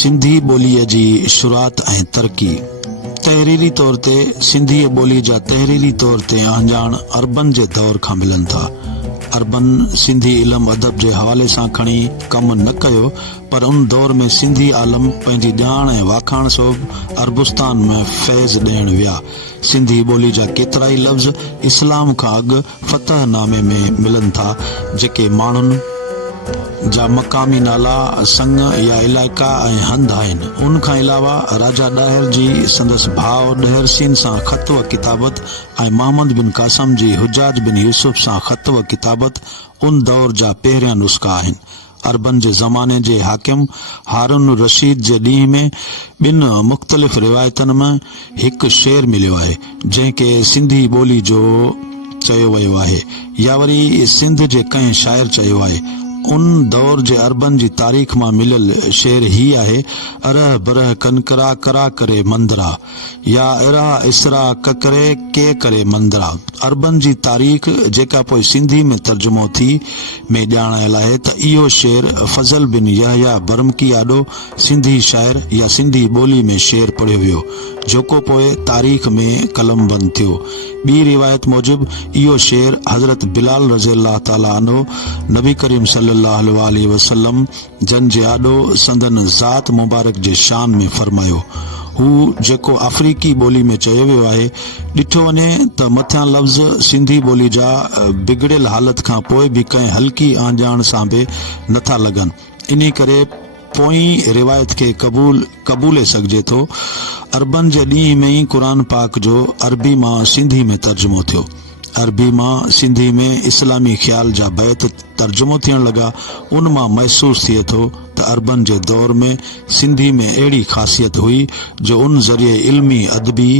सिंधी ॿोलीअ जी शुरूआत ऐं तरक़ी। तहरीरी तौर ते सिंधी ॿोली जा तहरीरी तौर ते अंजाण अरबन जे दौर खां मिलनि था। अरबन सिंधी इल्म अदब जे हवाले सां खणी कमु न कयो, पर उन दौर में सिंधी आलम पंहिंजी ॼाण ऐं वाखाण सोभ अरबुस्तान में फैज़ ॾियण विया। सिंधी ॿोली जा केतिरा ई लफ़्ज़ इस्लाम खां अॻु फतहनामे में मिलनि था, जेके माण्हुनि जा मक़ामी नाला, संग या इलाइक़ा ऐं हंध आहिनि। उन खां अलावा राजा ॾाहिर जी संदसि भाउ ॾहर सिंह सां ख़त व किताबत ऐं मोहम्मद बिन कासम जी हुजाज बिन यूसुफ सां ख़त व किताबत उन दौर जा पहिरियां नुस्ख़ा आहिनि। अरबन जे ज़माने जे हाकिम हारून रशीद जे ॾींहं में ॿिनि मुख़्तलिफ़ रिवायतनि में हिकु शेर मिलियो आहे, जंहिंखे सिंधी ॿोली जो चयो वियो आहे या वरी सिंध जे कंहिं शाइर चयो आहे। उन दौर जे अरबन जी तारीख़ मां मिलियल शेर ही आहे, अरह बरह कनकरा करा करे मंदरा, या इरा इसरा ककरे के करे मंदरा। अरबन जी तारीख़ जेका पोइ सिंधी में तर्जुमो थी में ॼाणायल आहे त इहो शेर फज़ल बिन यहया बरमकी आॾो सिंधी शाइर या सिंधी ॿोली में शेर पढ़ियो वियो, जेको पोइ तारीख़ में कलमबंद थियो। ॿी रिवायत मूजिब इहो शेर हज़रत बिलाल रज़ियल्लाहु ताला अन्हु नबी करीम सल्लल्लाहु अलैहि वसल्लम जन जे आॾो संदन ज़ात मुबारक जे शान में फरमायो। हू जेको अफ्रीकी ॿोली में चयो वियो आहे। ॾिठो वञे त मथियां लफ़्ज़ सिंधी ॿोली जा बिगड़ियल हालत खां पोइ बि कंहिं हल्की आंजाण सां बि नथा लॻनि। इन करे पोई रिवायत खे क़बूले सघिजे थो। अरबन जे ॾींहं में ई क़ुरान पाक जो अरबी मां सिंधी में तर्जुमो थियो। अरबी मां सिंधी में इस्लामी ख़्याल जा बैत तर्जुमो थियण लॻा। उन मां महसूस थिए थो त अरबन जे दौर में सिंधी में अहिड़ी ख़ासियत हुई जो उन ज़रिए इल्मी अदबी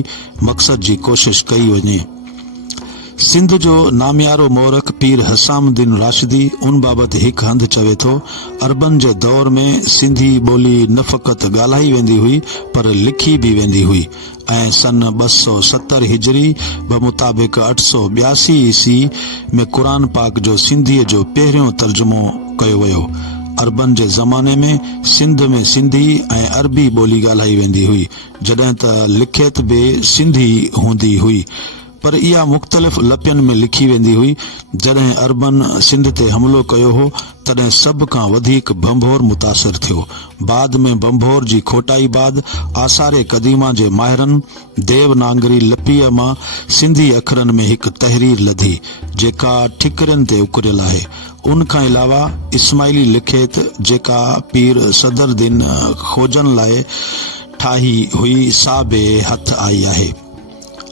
मक़सद जी कोशिश कई वञे। सिंध जो नामियारो मोरख पीर हसामुद्दीन राशिदी उन बाबति हिकु हंधि चवे थो, अरबन जे दौर में सिंधी ॿोली न फ़क़ति ॻाल्हाई वेंदी हुई पर लिखी बि वेंदी हुई, ऐं सन 270 हिजरी बमुताबिक़ 882 ईस्वी में क़ुरान पाक जो सिंधीअ जो पहिरियों तर्जुमो कयो वियो। अरबन जे ज़माने में सिंध में सिंधी ऐं अरबी ॿोली ॻाल्हाई वेंदी हुई, जॾहिं त लिखियत बि सिंधी हूंदी हुई, पर इहा मुख़्तलिफ़ लपियनि में लिखी वेंदी हुई। जॾहिं अरबन सिंध ते हमिलो कयो हो तॾहिं सभ खां वधीक बंभोर मुतासिर थियो। बाद में बंभोर जी खोटाई बाद आसारे क़दीमा जे माहिरनि देवनागरी लिपीअ मां सिंधी अखरनि में हिकु तहरीर लधी, जेका ठिकरनि ते उकरियल आहे। उन खां अलावा इस्माइली लिखियत जेका पीर सदरुद्दीन खोजन लाइ ठाही हुई, सा बि हथ आई आहे।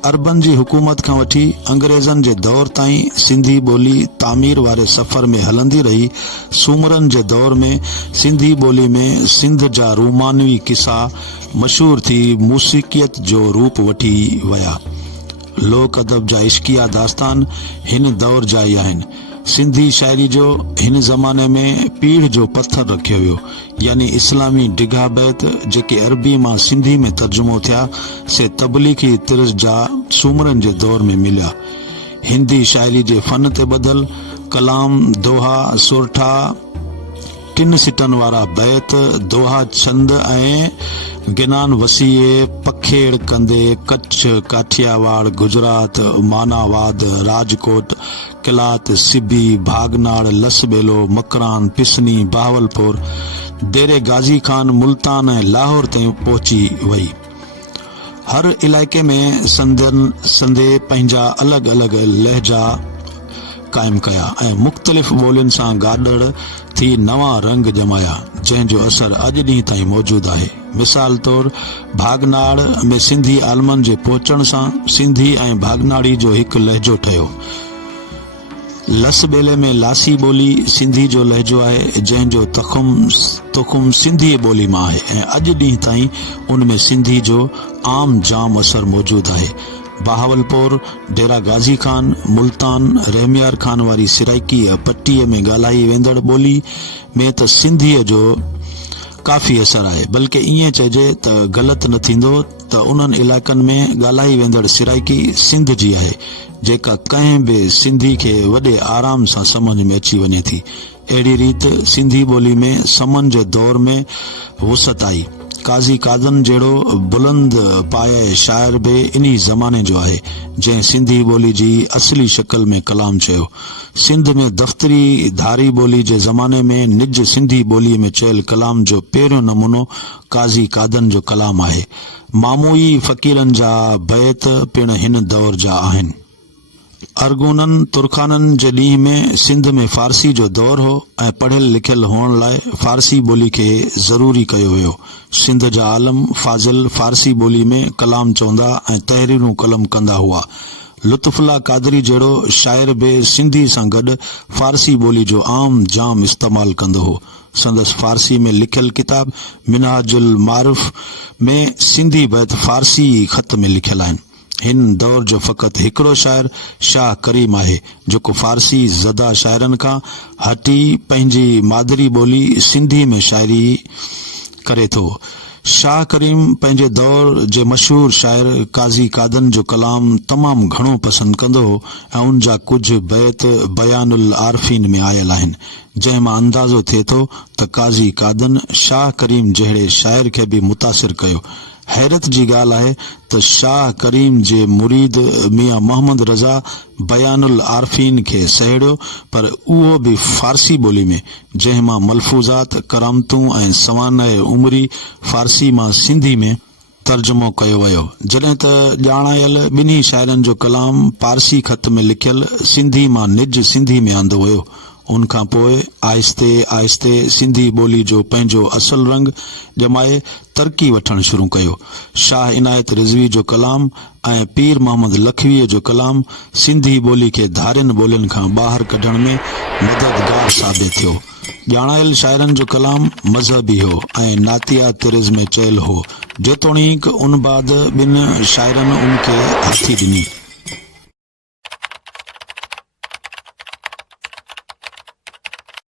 अरबन जी हुकूमत खां वठी अंग्रेज़नि जे दौर ताईं सिंधी ॿोली तामीर वारे सफ़र में हलंदी रही। सूमरनि जे दौर में सिंधी ॿोली में सिंध जा रूमानवी किसा मशहूर थी मूसीक़ियत जो रूप वठी विया। लोक अदब जा इश्किया दास्तान हिन दौर जा ई आहिनि। सिंधी शाइरी जो हिन ज़माने में पीढ़ जो पत्थर रखियो वियो, यानी इस्लामी डिघा बैत जेके अरबी मां सिंधी में तर्जुमो थिया से तबलीगी तिर्ज़ जा सूमरनि जे दौर में मिलिया। हिंदी शाइरी जे फन ते ॿधल कलाम, दोहा, सुरठा, टिन सिटनि वारा बैत, दोहा छंद ऐं गिनान वसीए पखेड़ कंदे कच्छ, काठियावाड़, गुजरात, मानावाद, राजकोट, किलात, सिबी, भागनाड़, लसबेलो, मकरान, पिसनी, बहावलपुर, देरे गाज़ी खान, मुल्तान ऐं लाहौर ताईं पहुची वई। हर इलाइक़े में संदे पंहिंजा अलॻि अलॻि लहजा क़ाइमु कया ऐं मुख़्तलिफ़ ॿोलियुनि सां गाॾड़ थी नवां रंग ॼमाया, जंहिंजो असर अॼु ॾींहं ताईं मौजूदु आहे। मिसाल तौरु भागनाड़ में सिंधी आलमनि जे पहुचण सां सिंधी ऐं भागनाड़ी जो हिकु लहजो ठहियो। लसबेले में लासी ॿोली सिंधी जो लहजो आहे, जंहिंजो तुख़ुम सिंधी ॿोली मां आहे ऐं अॼु ॾींहं ताईं उन में सिंधी जो आम जाम असर मौजूदु आहे। बहावलपुर, डेरा गाज़ी खान, मुल्तान, रहमियार खान वारी सिराइकी पट्टीअ में ॻाल्हाई वेंदड़ ॿोली में त सिंधीअ जो काफ़ी असर आहे, बल्कि ईअं चइजे त ग़लति न थींदो त उन्हनि इलाइक़नि में ॻाल्हाई वेंदड़ सिराइकी सिंध जी आहे, जेका कंहिं बि सिंधी खे वॾे आराम सां समझ में अची वञे थी। अहिड़ी रीति सिंधी ॿोली में समन जे दौर में वुसत आई। काज़ी कादन जहिड़ो बुलंद पाए शाइर बि इन्ही ज़माने जो आहे जंहिं सिंधी ॿोली जी असली शक्ल में कलाम चयो। सिंध में दफ़्तरी धारी ॿोली जे ज़माने में निज सिंधी ॿोलीअ में चयल कलाम जो पहिरियों नमूनो काज़ी कादन जो कलाम आहे। मामूई फ़क़ीरनि जा बैत पिण हिन दौर जा आहिनि। अरगूननि तुर्खाननि जे ॾींहं में सिंध में फ़ारसी जो दौर हो ऐं पढ़ियल लिखियल हुअण लाइ फ़ारसी ॿोली खे ज़रूरी कयो वियो। सिंध जा आलम फाज़िल फ़ारसी ॿोली में कलाम चवंदा ऐं तहरीरूं कलम कंदा हुआ। लुत्फुल्ला कादरी जहिड़ो शाइर बि सिंधी सां गॾु फ़ारसी ॿोली जो आम जाम इस्तेमालु कंदो हो। संदसि फ़ारसी में लिखियल किताब मिनहाजुल मारिफ में सिंधी बैत फ़ारसी ख़त में लिखियल आहिनि। हिन दौर जो फ़क़ति हिकिड़ो शाइर शाह करीम आहे जेको फ़ारसी ज़दा शाइरनि खां हटी पंहिंजी मादरी ॿोली सिंधी में शाइरी करे थो। शाह करीम पंहिंजे दौर जे मशहूर शाइर काज़ी कादन जो कलाम तमामु घणो पसंदि कंदो हो ऐं उन जा कुझु बैत बयानुल आरफीन में आयल आहिनि, जंहिं मां अंदाज़ो थिए थो त काज़ी कादन शाह करीम जहिड़े शाइर खे बि मुतासिर कयो। हैरत जी ॻाल्हि आहे त शाह करीम जे मुरीद मियां मोहम्मद रज़ा बयानुल आरफीन खे सहेड़ियो, पर उहो बि फ़ारसी ॿोली में, जंहिं मां मलफूज़ात करामतूं ऐं सवानह उमरी फ़ारसी मां सिंधी में तर्जुमो कयो वियो। जॾहिं त ॼाणायल ॿिन्ही शाइरनि जो कलाम पारसी ख़त में लिखियल सिंधी मां निज सिंधी में आंदो वियो। उन खां पोइ आहिस्ते आहिस्ते सिंधी ॿोली जो पंहिंजो असुल रंग ॼमाए तरक़ी वठणु शुरू कयो। शाह इनायत रिज़वी जो कलाम ऐं पीर मोहम्मद लखवीअ जो कलाम सिंधी ॿोली खे धारियुनि ॿोलियुनि खां ॿाहिरि कढण में मददगार साबित थियो। ॼाणायल शाइरनि जो कलाम मज़हबी हो ऐं नातिया तिर्ज़ में चयल हो, जेतोणीकि उन बाद ॿिनि शाइरनि उन खे हथी ॾिनी।